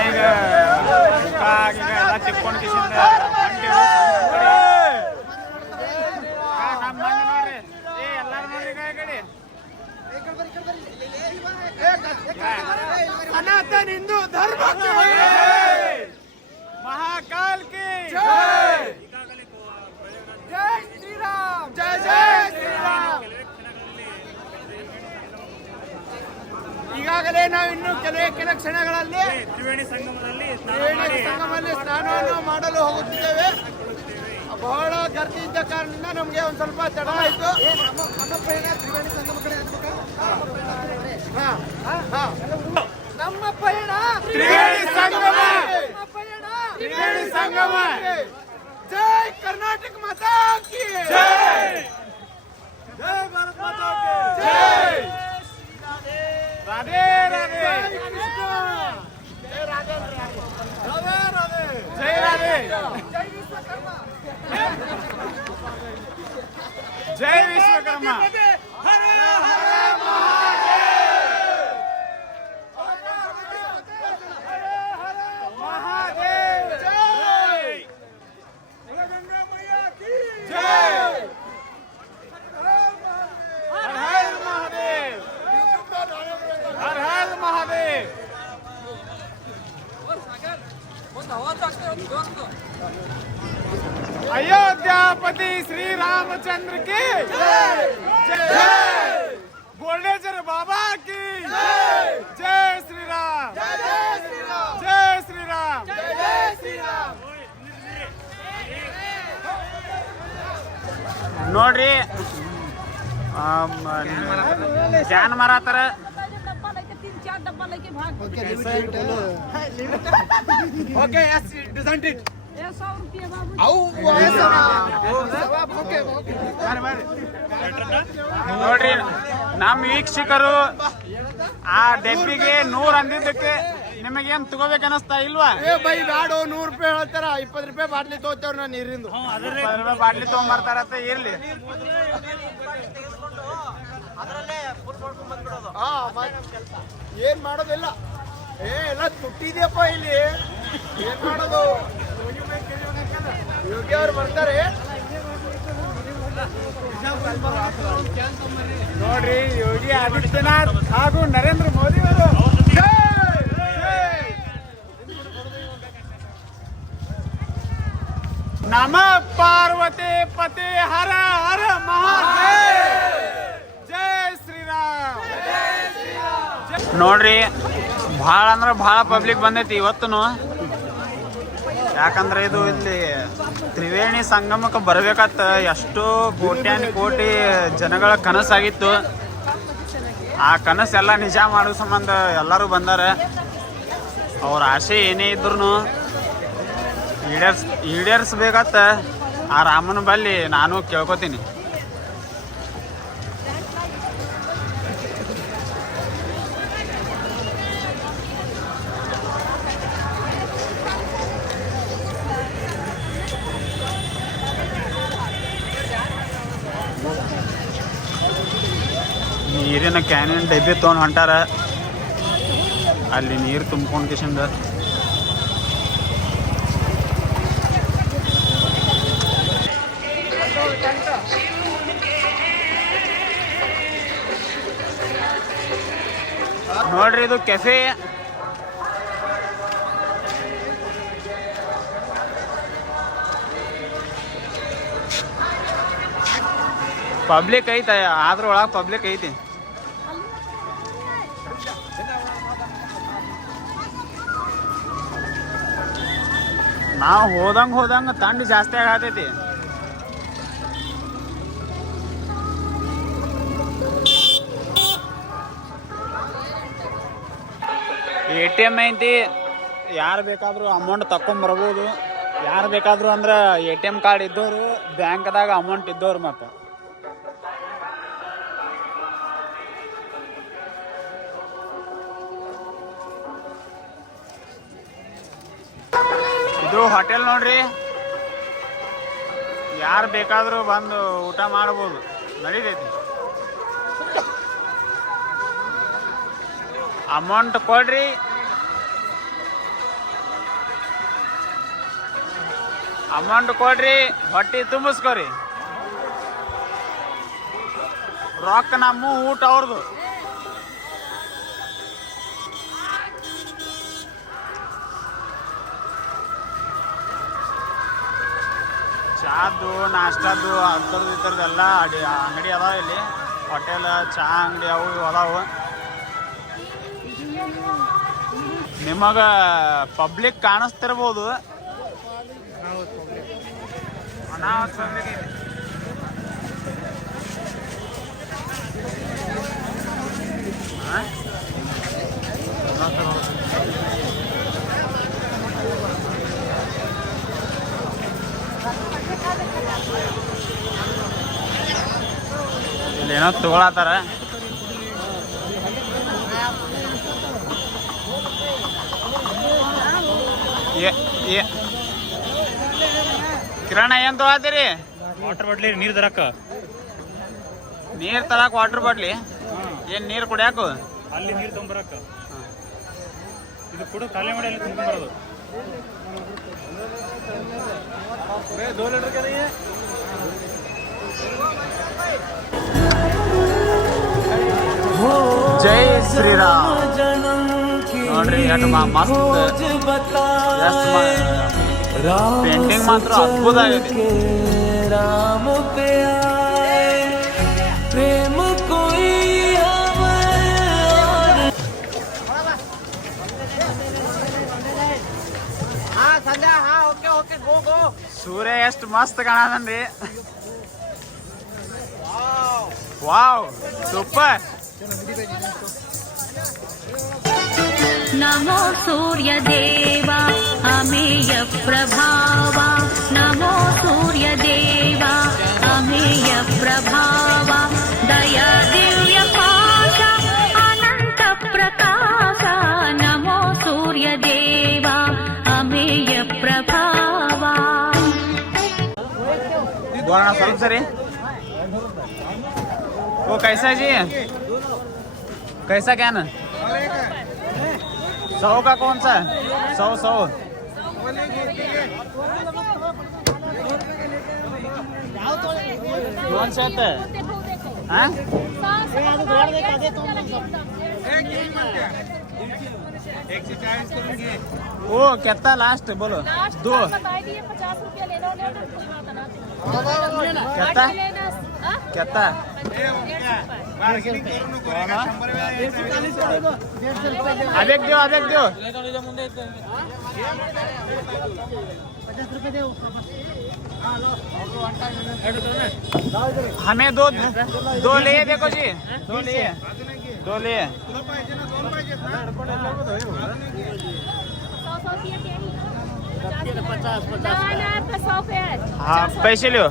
ಈಗ ಎಲ್ಲ ತಿಕ್ಕೊಂಡು ಕಿಸಿಂದ ನಮ್ಮ ನೋಡ್ರಿ ಎಲ್ಲಾರು ನೋಡ್ರಿ ಕಡೆ सनातन हिंदू धर्म की महाकाल की जय श्री राम जय जय श्री राम ಈಗಾಗಲೇ ನಾವು ಇನ್ನು ಕೆಲ ಕ್ಷಣಗಳಲ್ಲಿ ತ್ರಿವೇಣಿ ಸಂಗಮದಲ್ಲಿ ಸ್ನಾನವನ್ನು ಮಾಡಲು ಹೋಗುತ್ತಿದ್ದೇವೆ. ಬಹಳ ಗರ್ದಿ ಇದ್ದ ಕಾರಣದಿಂದ ನಮಗೆ ಒಂದು ಸ್ವಲ್ಪ ತಡ ಆಯಿತು. ನಮ್ಮ ಪಯಣ ತ್ರಿವೇಣಿ ಸಂಗಮ ತ್ರಿವೇಣಿ ಸಂಗಮ. ಜೈ ಕರ್ನಾಟಕ ಮಾತಾ ಕಿ ಜೈ, ಜೈ ಭಾರತ ಮಾತಾ ಕಿ ಜೈ. ರಾಧೆ ರಾಧೆ ಜೈ ರಾಧೆ ರಾಧೆ ರಾಧೆ ಜೈ ರಾಧೆ ಜೈ ವಿಶ್ವಕರ್ಮ ಜೈ ವಿಶ್ವಕರ್ಮ. ಹರ ಹರ ಮಹಾದೇವ ಮಹಾದೇವ್ ಜೈ. ಗಂಗಾ ಮೈಯಾ ಕಿ ಜೈ. ಹರ ಹರ ಮಹಾದೇವ್, ಹರ ಹರ ಮಹಾದೇವ್. अयोध्यापति श्री रामचंद्र की जय जय गोल्डेश्वर बाबा की जय श्री राम, जय जय श्री राम जय श्री राम. जय जय श्री राम. ನೋಡ್ರಿ ಧ್ಯಾನ ಮಾರಾತರ. Okay, yes, it doesn't it? ನೋಡ್ರಿ ನಮ್ಮ ವೀಕ್ಷಕರು ಆ ಡೆಬ್ಬಿಗೆ 100 ಅಂದಿದ್ದಕ್ಕೆ ನಿಮಗೇನ್ ತಗೋಬೇಕು ಅನಿಸ್ತಾ ಇಲ್ವಾ? ಬೈ ಬ್ಯಾಡೋ 100 ರೂಪಾಯಿ ಹೇಳ್ತಾರ, 20 ರೂಪಾಯಿ ಬಾಟ್ಲಿ ತಗೋತೇವ್ ನಾ ನೀರಿಂದು. 20 ರೂಪಾಯಿ ಬಾಟ್ಲಿ ತಗೊಂಡ್ಬರ್ತಾರತ್ತ. ಇರ್ಲಿ, ಏನ್ ಮಾಡೋದಿಲ್ಲ. ಎಲ್ಲ ತುಟ್ಟಿದ್ಯಪ್ಪ ಇಲ್ಲಿ. ಏನ್ ಮಾಡೋದು? ಯೋಗಿ ಅವ್ರು ಬರ್ತಾರೆ. ನೋಡ್ರಿ ಯೋಗಿ ಆದಿತ್ಯನಾಥ್ ಹಾಗೂ ನರೇಂದ್ರ ಮೋದಿ ಅವರು ನಮ ಪಾರ್ವತಿ ಪತಿ ಹರ ಹರ ಮಹಾದೇವ್. ಜೈ ಶ್ರೀರಾಮ್. ನೋಡ್ರಿ ಭಾಳ ಅಂದ್ರೆ ಭಾಳ ಪಬ್ಲಿಕ್ ಬಂದೈತಿ ಇವತ್ತುನು. ಯಾಕಂದ್ರೆ ಇದು ಇಲ್ಲಿ ತ್ರಿವೇಣಿ ಸಂಗಮಕ್ಕೆ ಬರ್ಬೇಕತ್ತ ಎಷ್ಟೋ ಕೋಟ್ಯಾನಿ ಕೋಟಿ ಜನಗಳ ಕನಸಾಗಿತ್ತು. ಆ ಕನಸೆಲ್ಲ ನಿಜ ಮಾಡೋ ಸಂಬಂಧ ಎಲ್ಲರೂ ಬಂದಾರ. ಅವ್ರ ಆಸೆ ಏನೇ ಇದ್ರು ಈಡೇರಿಸ್ಬೇಕತ್ತ ಆ ರಾಮನ ಬಲ್ಲಿ ನಾನು ಕೇಳ್ಕೊತೀನಿ. ನೀರಿನ ಕ್ಯಾನಿನ ಡಬ್ಬಿ ತೊಗೊಂಡು ಹೊಂಟಾರ. ಅಲ್ಲಿ ನೀರು ತುಂಬ್ಕೊಂಡು ಕಿಶಿಂದ ನೋಡ್ರಿ ಇದು ಕೆಫೆ. ಪಬ್ಲಿಕ್ ಐತೆ, ಆದ್ರ ಒಳಗೆ ಪಬ್ಲಿಕ್ ಐತಿ. ನಾವು ಹೋದಂಗೆ ತಂಡ ಜಾಸ್ತಿ ಆಗತೈತಿ. ATM ಐತಿ, ಯಾರು ಬೇಕಾದರೂ ಅಮೌಂಟ್ ತಕೊಂಬರ್ಬೋದು. ಯಾರು ಬೇಕಾದರೂ ಅಂದ್ರೆ ATM ಕಾರ್ಡ್ ಇದ್ದವರು, ಬ್ಯಾಂಕ್ದಾಗ ಅಮೌಂಟ್ ಇದ್ದವ್ರು. ಮತ್ತು ಇದು ಹೋಟೆಲ್ ನೋಡ್ರಿ, ಯಾರು ಬೇಕಾದರೂ ಬಂದು ಊಟ ಮಾಡ್ಬೋದು, ನಡೀತೈತಿ. ಅಮೌಂಟ್ ಕೊಡ್ರಿ, ಅಮೌಂಟ್ ಕೊಡ್ರಿ, ಹೊಟ್ಟಿ ತುಂಬಿಸ್ಕೊರಿ. ರೊಕ್ಕ ನಮ್ಮ, ಊಟ ಅವ್ರದ್ದು. ಚಾದು ನಾಷ್ಟಾದು ಅಂಥದ್ದು ಈ ಥರದ್ದೆಲ್ಲ ಅಂಗಡಿ ಅದಾವ ಇಲ್ಲಿ. ಹೋಟೆಲ್, ಚಹಾ ಅಂಗಡಿ ಅವು ಇವು ಅದಾವು. ನಿಮಗ ಪಬ್ಲಿಕ್ ಕಾಣಿಸ್ತಿರ್ಬೋದು. ಇಲ್ಲೇನೋ ತಗೊಳತಾರ. ಕಿರಣ ಏನ್ ತಗೋತೀರಿ? ವಾಟರ್ ಬಾಟ್ಲಿ, ನೀರ್ ತರಕ. ನೀರ್ ತರಕ್ ವಾಟರ್ ಬಾಟ್ಲಿ? ಏನ್ ನೀರ್ ಕುಡಿಯಾಕು? ಅಲ್ಲಿ ನೀರ್ ತೊಂಬರಕ. ಇದು ಕೂಡ ಖಾಲಿ ಮಾಡಿ ಅಲ್ಲಿ ತುಂಬಿರೋದು. ಜೈ ಶ್ರೀರಾಮ್. ನೋಡ್ರಿ ಎಷ್ಟು ಮಸ್ತ್, ಪೇಂಟಿಂಗ್ ಮಾತ್ರ ಅದ್ಭುತ ಆಗೈತಿ. ಸೂರ್ಯ ಎಷ್ಟು ಮಸ್ತ್ ಕಾಣದನ್ರಿ. Wow, super. नमो सूर्यदेवा अमेय प्रभावा, नमो सूर्यदेवा अमेय प्रभावा, दया दिव्य पाश अनंत प्रकाश, नमो सूर्यदेवा अमेय प्रभावा. बोलना सब सर, वो कैसा जी? कैसा क्या ना? 100 का कौन सा? 100 कौन सा है? हाँ? वो कितना लास्ट बोलो? 2 कितना? कितना? अबेक दो हमें दो लिए देखो जी, दो लिए हाँ पैसे लो.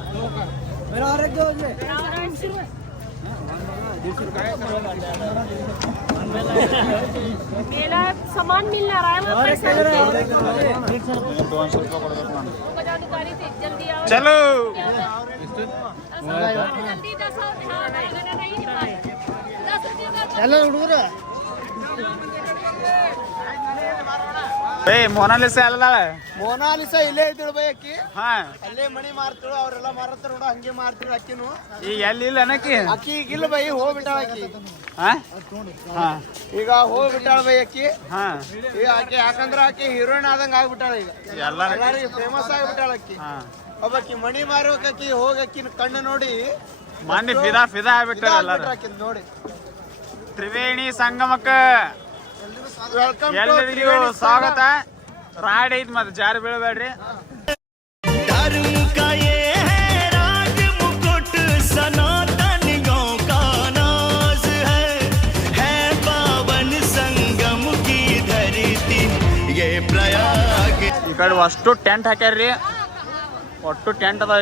मेरा सामान मिल रहा है, वो पैसा जल्दी आओ. चलो जल्दी 10 चलो हुडूरा. ಮೊನಾಲಿಸಾ ಅಲ್ಲ, ಮೊನಾಲಿಸಾ ಇಲ್ಲೇ ಇದ್ದಳು ಬೈ ಅಕ್ಕಿ. ಹಾ, ಅಲ್ಲೇ ಮಣಿ ಮಾರ್ತಿಳು, ಅವರೆಲ್ಲ ಮಾರತ್ತಾರ ನೋಡ, ಹಂಗೆ ಮಾರ್ತಿಳು ಅಕ್ಕಿನು. ಈಗ ಎಲ್ಲಿ ಇಲ್ಲ ಅನ್ನಕಿ? ಅಕ್ಕಿ ಈಗಿಲ್ಲ ಬೈ, ಹೋಗ್ಬಿಟ್ಟಾಳ ಅಕ್ಕಿ. ಹಾ ಹಾ, ಈಗ ಹೋಗ್ಬಿಟ್ಟಾಳ ಬೈ ಅಕ್ಕಿ. ಹಾ, ಈಗ ಆಕೆ ಯಾಕಂದ್ರ ಆಕಿ ಹೀರೋಯಿನ್ ಆದಂಗ ಆಗ್ಬಿಟ್ಟಾಳ. ಈಗ ಎಲ್ಲಾರಿಗೆ ಫೇಮಸ್ ಆಗ್ಬಿಟ್ಟಾಳ ಅಕ್ಕಿ. ಒಬ್ಬಾಕಿ ಮಣಿ ಮಾರೋಕಿ ಹೋಗಕ್ಕಿನ ಕಣ್ಣು ನೋಡಿ ಮಂದಿ ಫಿದಾ ಆಗ್ಬಿಟ್ಟಾರ ಎಲ್ಲಾರು. ಆಕಿನ್ ನೋಡಿ. ತ್ರಿವೇಣಿ ಸಂಗಮಕ್ಕ ವೆಲ್ಕಮ್ ಎಲ್ಲರಿಗೂ ಸ್ವಾಗತ. ರಾಡ್ ಐತ್ ಮತ್ತೆ ಜಾರಿ ಬೀಳಬೇಡ್ರಿ. धर्म का ये है राज मुकुट, सनातन गौ का नाज है पावन संगम की धरती ये प्रयाग. ಈ ಕಡೆ ಅಷ್ಟು ಟೆಂಟ್ ಹಾಕ್ಯಾರ್ರಿ, ಒಟ್ಟು ಟೆಂಟ್ ಅದಾವ.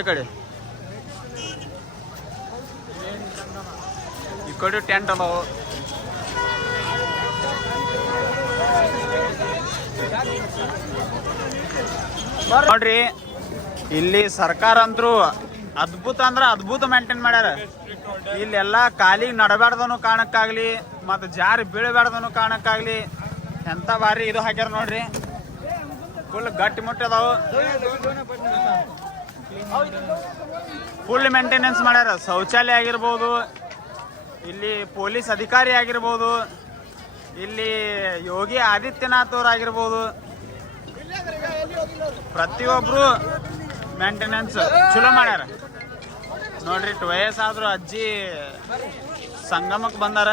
ಈ ಕಡೆ ಟೆಂಟ್ ಅದಾವ. ನೋಡ್ರಿ ಇಲ್ಲಿ ಸರ್ಕಾರ ಅಂತೂ ಅದ್ಭುತ ಅಂದ್ರೆ ಅದ್ಭುತ ಮೇಂಟೈನ್ ಮಾಡ್ಯಾರ. ಇಲ್ಲೆಲ್ಲ ಕಾಲಿಗೆ ನಡಬ್ಯಾಡ್ದನು ಕಾರಣಕ್ಕಾಗ್ಲಿ, ಮತ್ತು ಜಾರಿ ಬೀಳಬ್ಯಾಡ್ದನು ಕಾರಣಕ್ಕಾಗ್ಲಿ ಎಂತ ಭಾರಿ ಇದು ಹಾಕ್ಯಾರ ನೋಡ್ರಿ. ಫುಲ್ ಗಟ್ಟಿ ಮುಟ್ಟಿ ಅದಾವು. ಫುಲ್ ಮೇಂಟೆನೆನ್ಸ್ ಮಾಡ್ಯಾರ. ಶೌಚಾಲಯ ಆಗಿರ್ಬೋದು, ಇಲ್ಲಿ ಪೊಲೀಸ್ ಅಧಿಕಾರಿ ಆಗಿರ್ಬೋದು, ಇಲ್ಲಿ ಯೋಗಿ ಆದಿತ್ಯನಾಥ್ ಅವ್ರು ಆಗಿರ್ಬೋದು, ಪ್ರತಿಯೊಬ್ರು ಮೇಂಟೆನೆನ್ಸ್ ಚಲೋ ಮಾಡ್ಯಾರ ನೋಡ್ರಿ. ವಯಸ್ಸಾದ್ರು ಅಜ್ಜಿ ಸಂಗಮಕ್ಕೆ ಬಂದಾರ.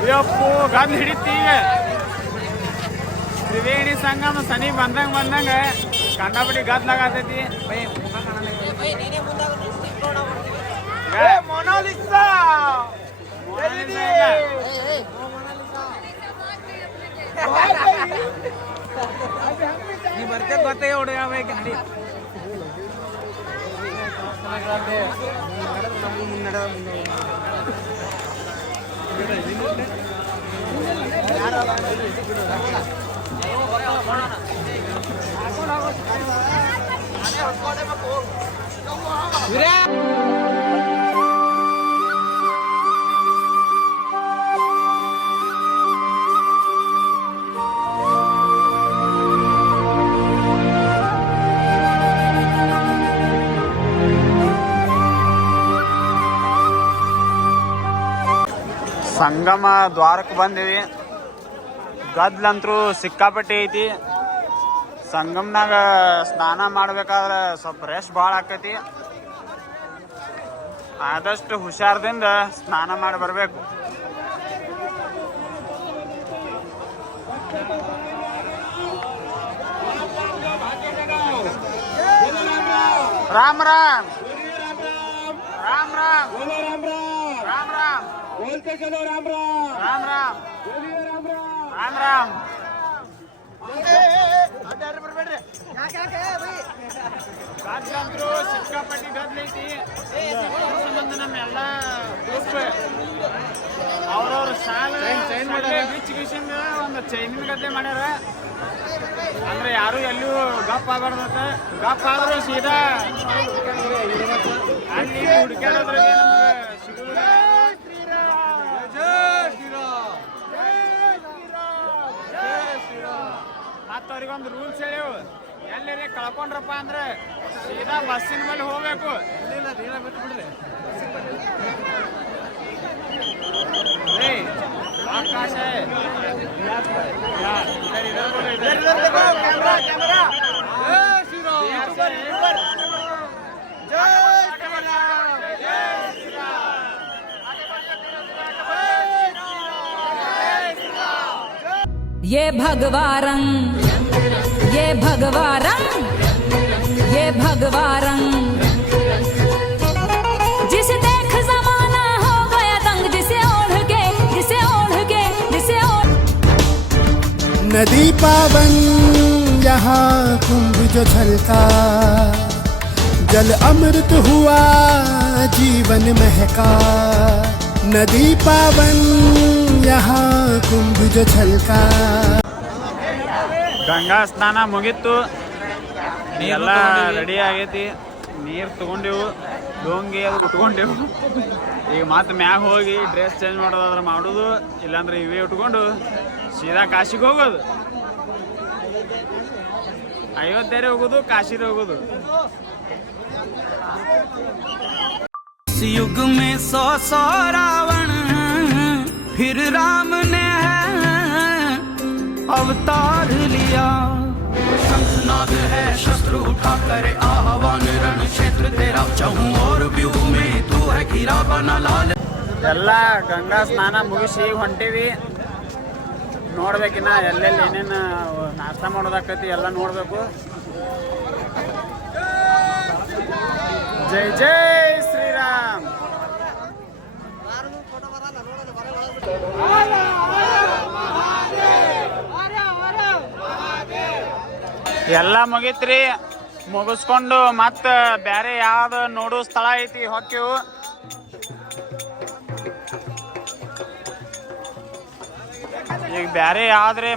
ಅಯ್ಯಪ್ಪು ಗಂಧ ಹಿಡಿತಿ. ಈಗ ತ್ರಿವೇಣಿ ಸಂಗಮ ಸನಿ ಬಂದಂಗ ಕಂಡಾಪಟ್ಟಿ ಗದ್ಲಾಗತೈತಿ. ಮೊನಾಲಿಸಾ ಬರ್ತೇ ಹುಡುಗ ನಡಿ. ಸಂಗಮ ದ್ವಾರಕ್ಕೆ ಬಂದಿವಿ. ಗದ್ಲಂತ್ರು ಸಿಕ್ಕಾಪಟ್ಟಿ ಐತಿ. ಸಂಗಮ್ನಾಗ ಸ್ನಾನ ಮಾಡ್ಬೇಕಾದ್ರೆ ಸ್ವಲ್ಪ ರೆಸ್ಟ್ ಭಾಳ ಆಕೈತಿ. ಆದಷ್ಟು ಹುಷಾರದಿಂದ ಸ್ನಾನ ಮಾಡಿ ಬರಬೇಕು. ರಾಮ್ ರಾಮ್ ರಾಮ್ ರಾಮ್ ರಾಮ್ ರಾಮ್ बोलते चलो राम राम राम राम राम राम ಗದ್ಲಂತ್ರು ಸಿಕ್ಕಾಪಟ್ಟಿ ಗದ್ಲೈತಿ. ಸಂಬಂಧ ನಮ್ಮೆಲ್ಲ ಗ್ರೂಪ್ ಅವ್ರವ್ರ ಸಾಲ ಬಿಚ್ಚಿಗಿಸಿಂದ ಒಂದು ಚೈನಿನ ಗದ್ದೆ ಮಾಡ್ಯಾರ. ಅಂದ್ರೆ ಯಾರು ಎಲ್ಲೂ ಗಪ್ ಆಗಬಾರ್ದತ್ತ. ಗಪ್ ಆದ್ರೂ ಸೀದಾ ಅಲ್ಲಿ ಹುಡುಕಾಡೋದ್ರಾಗೆ ನಮ್ಗೆ ಸಿಗುದಿಲ್ಲ. ಮತ್ತ ಅವ್ರಿಗೊಂದು ರೂಲ್ಸ್ ಹೇಳಿವು. ಎಲ್ಲೇ ಕಳ್ಕೊಂಡ್ರಪ್ಪ ಅಂದ್ರೆ ಸೀದಾ ಬಸ್ಸಿನ ಮೇಲೆ ಹೋಗ್ಬೇಕು. ಆಕಾಶ ये भगवा रंग, ये भगवा रंग, ये भगवा रंग, जिसे देख जमाना हो गया दंग, जिसे ओढ़ के नदी पावन यहाँ कुंभ जो छलका, जल अमृत हुआ जीवन महका। नदी पावन यहाँ कुंभ जो छलका. ಗಂಗಾ ಸ್ನಾನ ಮುಗೀತು. ಎಲ್ಲ ರೆಡಿ ಆಗೈತಿ. ನೀರು ತಗೊಂಡೆವು, ಡೋಂಗಿ ಅದು ಉಟ್ಕೊಂಡೆವು. ಈಗ ಮತ್ತೆ ಮ್ಯಾಗ ಹೋಗಿ ಡ್ರೆಸ್ ಚೇಂಜ್ ಮಾಡೋದಾದ್ರೆ ಮಾಡೋದು, ಇಲ್ಲಾಂದ್ರೆ ಇವೇ ಉಟ್ಕೊಂಡು ಸೀದಾ ಕಾಶಿಗೆ ಹೋಗೋದು. ಅಯೋಧ್ಯೆ ಹೋಗೋದು, ಕಾಶಿಗೆ ಹೋಗೋದು. इस युग में 100 रावण, फिर राम ने अवतार लिया. शंखनाद है शस्त्र उठा करे आह्वान, रण क्षेत्र तेरा चहूं और व्यूह में तू है घिरा बना लाल. ಎಲ್ಲ ಗಂಗಾ ಸ್ನಾನ ಮುಗಿಸಿ ಈಗ ಹೊಂಟೀವಿ. ನೋಡ್ಬೇಕಿನ್ನ ಎಲ್ಲೆಲ್ಲಿ ಏನೇನು ನಾಷ್ಟ ಮಾಡೋದಾಕೈತಿ ಎಲ್ಲ ನೋಡ್ಬೇಕು. ಜೈ ಜೈ ಶ್ರೀರಾಮ್. ಎಲ್ಲ ಮುಗೀತ್ರಿ. ಮುಗಿಸ್ಕೊಂಡು ಮತ್ತೆ ಬೇರೆ ಯಾವ್ದು ನೋಡೋ ಸ್ಥಳ ಐತಿ ಹೊಕ್ಕಿವು. ಈಗ ಬೇರೆ ಯಾವ್ದ್ರಿ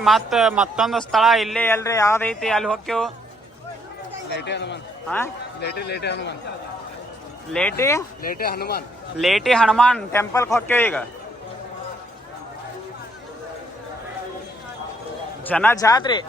ಮತ್ತೊಂದು ಸ್ಥಳ ಇಲ್ಲೇ ಎಲ್ರಿ ಯಾವ್ದೈತಿ ಅಲ್ಲಿ ಹೊಕ್ಕಿವು. ಲೇಟಿ ಹನುಮಾನ್ ಟೆಂಪಲ್ ಹೊಕ್ಕಿವಿ. ಈಗ ಜನ ಜಾತ್ರೆ.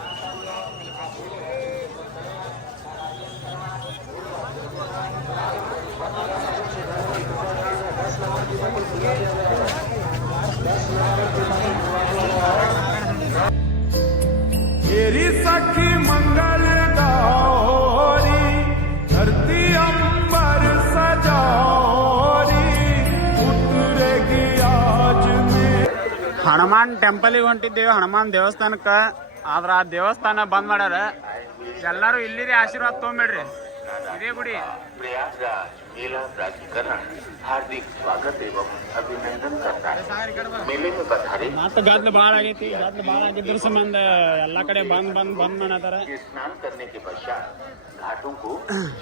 तेरी सखी मंगल गौरी धरती अंबर सजारी उतरेगी आज में. ಹನುಮಾನ್ ಟೆಂಪಲಿಗೆ ಹೊಂಟಿದ್ದೇವೆ, ಹನುಮಾನ್ ದೇವಸ್ಥಾನಕ್ಕೆ. ಆದ್ರ ಆ ದೇವಸ್ಥಾನ ಬಂದ್ ಮಾಡ್ಯಾರ. ಎಲ್ಲರೂ ಇಲ್ಲಿದೆ ಆಶೀರ್ವಾದ ತೊಗೊಂಬಿಡ್ರಿ. ಇದೇ ಗುಡಿ. प्रयागराज मेला प्राधिकरण हार्दिक स्वागत एवं अभिनंदन करता है. मेले में पधारे ಮತ್ತೆ ಗದ್ಲು ಭಾಳ ಆಗೈತಿ. ಗದ್ಲು ಭಾಳ ಆಗಿದ್ರ ಸಂಬಂಧ ಎಲ್ಲಾ ಕಡೆ ಬಂದ್ ಮಾಡತಾರ. स्नान करने के पश्चात घाटों को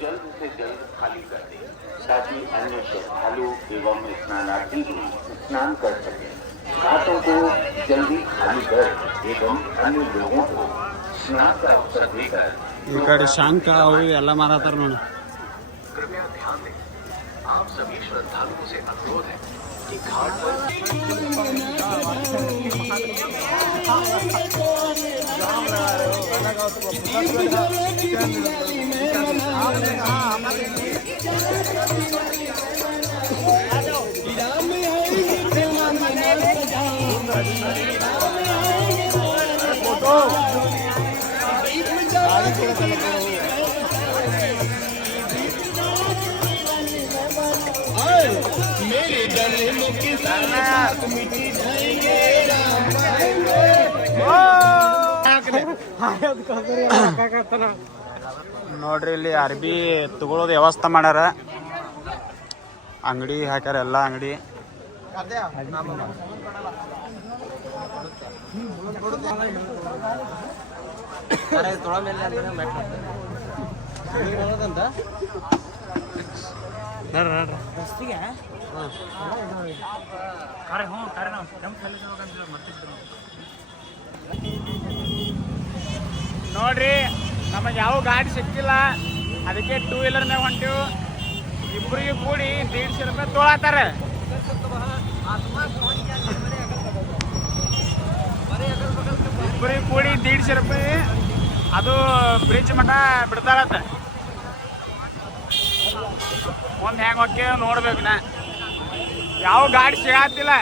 जल्द से जल्द खाली कर दे, ताकि अन्य श्रद्धालु एवं स्नानार्थी भी स्नान कर सके. घाटों को जल्दी खाली कर एवं अन्य लोगों को स्नान का अवसर देकर ಈ ಕಡೆ ಶಂಖ ಅವು ಎಲ್ಲ ಮಾರಾತಾರ ನೋಡಿ. कृपया ध्यान दें. आप सभी श्रद्धालुओं से अनुरोध है कि घाट पर ನೋಡ್ರಿ ಇಲ್ಲಿ ಅರ್ಬಿ ತಗೊಳೋದು ವ್ಯವಸ್ಥೆ ಮಾಡ್ಯಾರ. ಅಂಗಡಿ ಹಾಕ್ಯಾರ, ಎಲ್ಲ ಅಂಗಡಿ. ನೋಡ್ರಿ ನಮಗೆ ಯಾವ ಗಾಡಿ ಸಿಕ್ಕಿಲ್ಲ, ಅದಕ್ಕೆ 2 ವೀಲರ್ ಮ್ಯಾಗ ಹೊಂಟಿವು. ಇಬ್ಬರಿಗೆ ಕೂಡಿ 150 ರೂಪಾಯಿ ತೊಳತಾರ. ಇಬ್ಬರಿಗೆ ಕೂಡಿ 150 ರೂಪಾಯಿ. ಅದು ಬ್ರಿಡ್ಜ್ ಮಠ ಬಿಡ್ತಾರತ್ತ. ಒಂದು ಹೆಂಗೆ ಹೋಗಿ ನೋಡ್ಬೇಕು. ಯಾವ ಗಾಡಿ ಸಿಗತ್ತಿಲ್ಲ.